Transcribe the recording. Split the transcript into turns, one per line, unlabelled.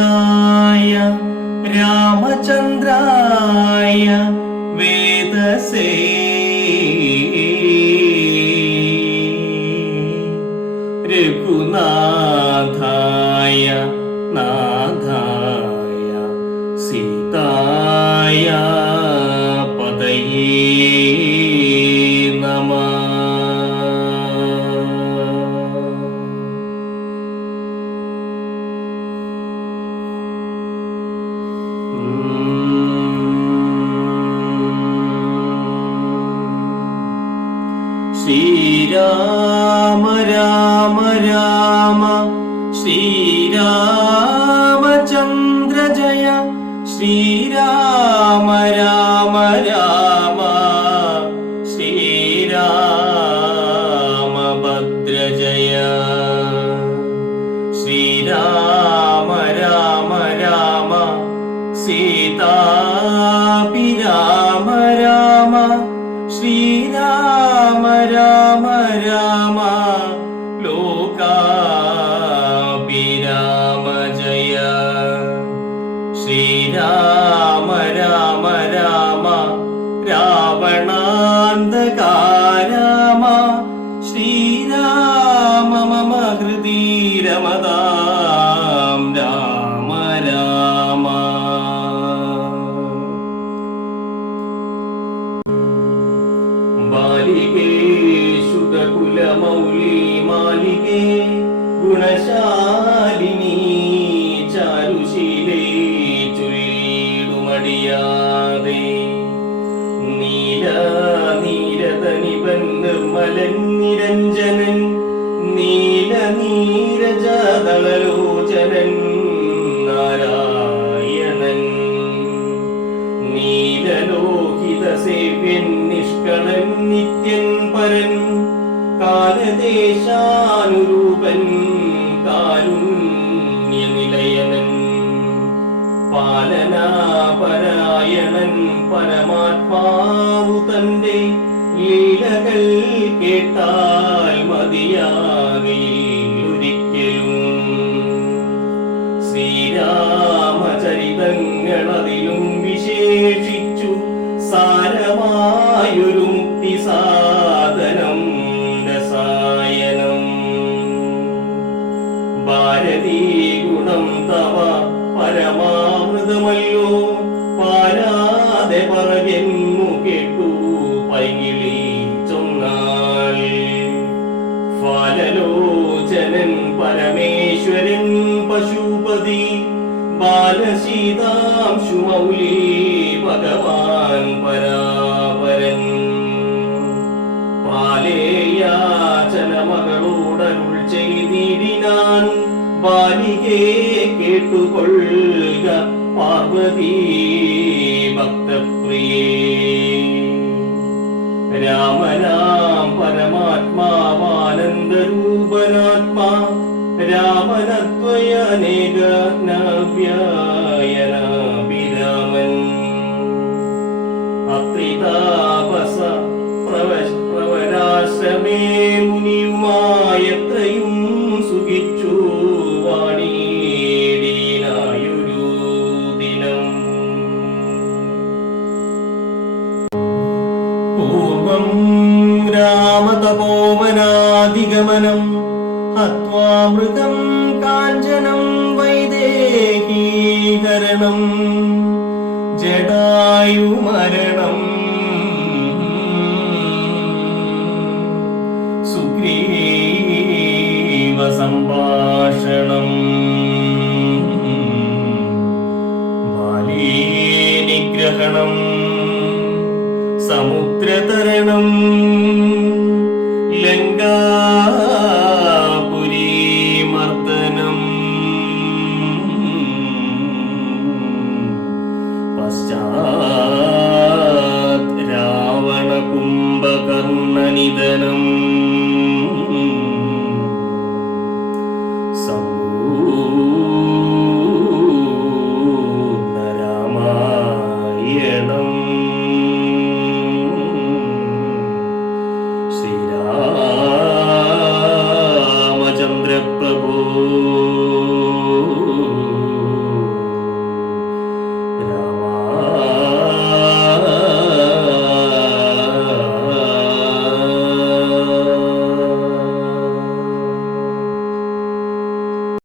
कृष्णाय रामचन्द्राय वेदसे रघुनाथाय नाथाय सीताय पदये രാമ രാമ ശ്രീരാമചന്ദ്ര ജയ ശ്രീരാമ രാമ രാമ ശ്രീരാമഭദ്ര ശ്രീരാമ രാമ രാമ സീതാപി രാമ രാമ ശ്രീരാമ രാമ രാമ. ഗുണശാലിനി ചാരുശീലേ ചൊല്ലിടുമടിയാതെ നീല നീരതനിപൻ നിർമ്മലൻ നിരഞ്ജനൻ നീല നീരജാതളലോചനൻ പാലനാപരായണൻ പരമാത്മാവു തന്റെ ലീലകൾ കേട്ടാൽ മതിയാകില്ലൊരിക്കലും ശ്രീരാമചരിതങ്ങളതിലും വിശേഷിച്ചു സാരമായൊരു മുക്തി സാധനം രസായനം. ഭാരതീ ഗുണം തവ പാരാതെ പറയെന്നു കേട്ടു പൈകിളി ചൊന്നാൽ ഫലലോചനൻ പരമേശ്വരൻ പശുപതി ബാലസീതാംശുമൗലി ഭഗവാൻ പരാപരൻ. പാലേയാചന മകളോടരുൾ ചെയ്തിടിനാൻ ബാലികേ കേട്ടുകൊള്ളുക പാർവതി ഭക്തപ്രിയേ രാമനാം പരമാത്മാവാനന്ദരൂപനാത്മാ രാമനത്വയനേക നവ്യായനാഭിരാമൻ അത്രിതാപസ പ്രവ- പ്രവരാശ്രമേ হুমায়ুমার രാവണകുംഭകർണനിധനം.